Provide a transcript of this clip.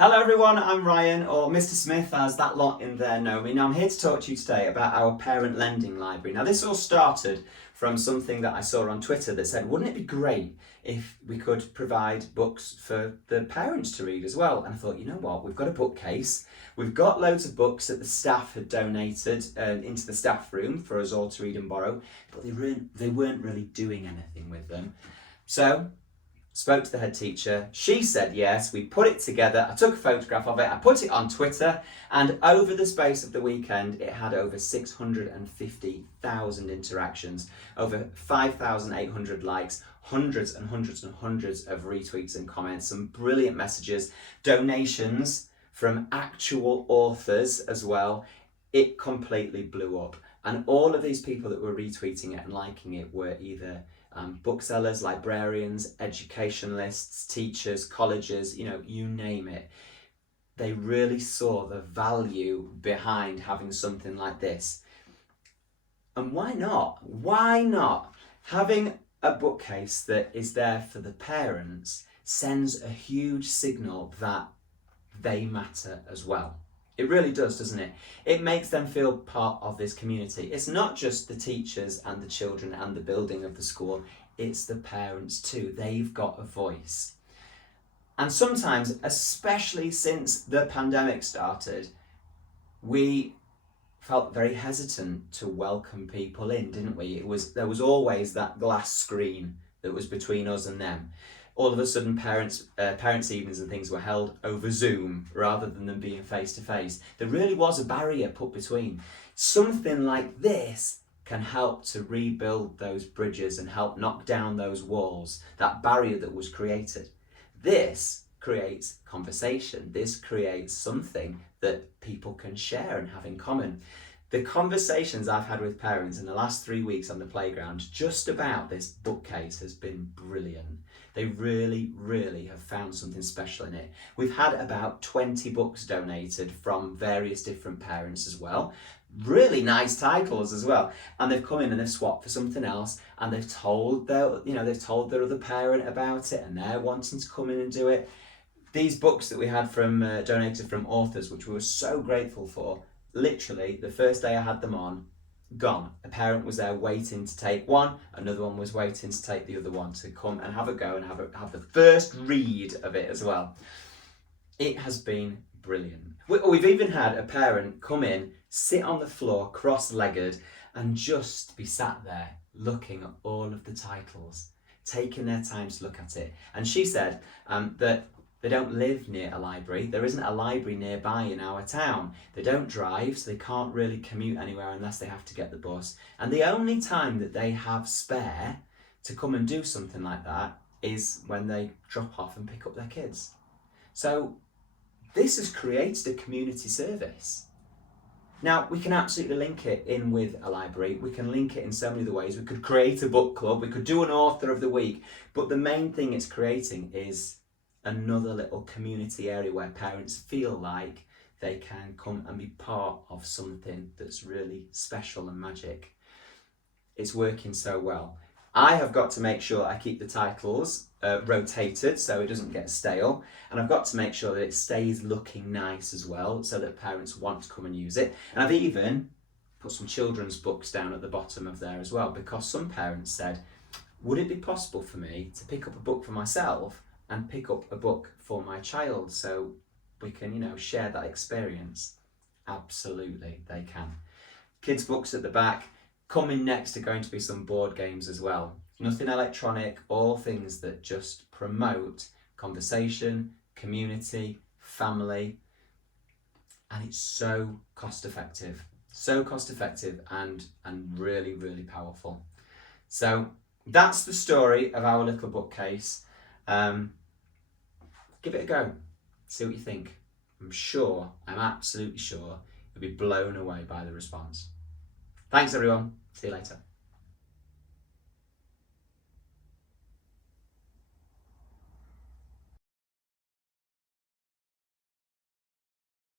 Hello everyone, I'm Ryan, or Mr. Smith as that lot in there know me. Now I'm here to talk to you today about our parent lending library. Now this all started from something that I saw on Twitter that said, wouldn't it be great if we could provide books for the parents to read as well? And I thought, you know what, we've got a bookcase, we've got loads of books that the staff had donated into the staff room for us all to read and borrow, but they weren't really doing anything with them. So spoke to the head teacher, she said yes, we put it together, I took a photograph of it, I put it on Twitter, and over the space of the weekend it had over 650,000 interactions, over 5,800 likes, hundreds and hundreds and hundreds of retweets and comments, some brilliant messages, donations from actual authors as well. It completely blew up, and all of these people that were retweeting it and liking it were either booksellers, librarians, educationalists, teachers, colleges, you name it. They really saw the value behind having something like this. And why not? Why not? Having a bookcase that is there for the parents sends a huge signal that they matter as well. It really does, doesn't it? It makes them feel part of this community. It's not just the teachers and the children and the building of the school, it's the parents too. They've got a voice. And sometimes, especially since the pandemic started, we felt very hesitant to welcome people in, didn't we? There was always that glass screen that was between us and them. All of a sudden parents evenings and things were held over Zoom rather than them being face to face. There really was a barrier put between. Something like this can help to rebuild those bridges and help knock down those walls, that barrier that was created. This creates conversation. This creates something that people can share and have in common. The conversations I've had with parents in the last 3 weeks on the playground just about this bookcase has been brilliant. They really, really have found something special in it. We've had about 20 books donated from various different parents as well. Really nice titles as well. And they've come in and they've swapped for something else, and they've told their other parent about it, and they're wanting to come in and do it. These books that we had from donated from authors, which we were so grateful for, literally the first day I had them on, gone. A parent was there waiting to take one, another one was waiting to take the other one to come and have a go and have the first read of it as well. It has been brilliant. We've even had a parent come in, sit on the floor cross-legged, and just be sat there looking at all of the titles, taking their time to look at it. And she said that they don't live near a library. There isn't a library nearby in our town. They don't drive, so they can't really commute anywhere unless they have to get the bus. And the only time that they have spare to come and do something like that is when they drop off and pick up their kids. So this has created a community service. Now, we can absolutely link it in with a library. We can link it in so many other ways. We could create a book club. We could do an author of the week. But the main thing it's creating is another little community area where parents feel like they can come and be part of something that's really special and magic. It's working so well. I have got to make sure I keep the titles rotated so it doesn't get stale, and I've got to make sure that it stays looking nice as well so that parents want to come and use it. And I've even put some children's books down at the bottom of there as well, because some parents said, would it be possible for me to pick up a book for myself and pick up a book for my child so we can, share that experience? Absolutely, they can. Kids' books at the back. Coming next are going to be some board games as well. Nothing electronic, all things that just promote conversation, community, family, and it's so cost effective and really, really powerful. So that's the story of our little bookcase. Give it a go, see what you think. I'm absolutely sure you'll be blown away by the response. Thanks everyone, see you later.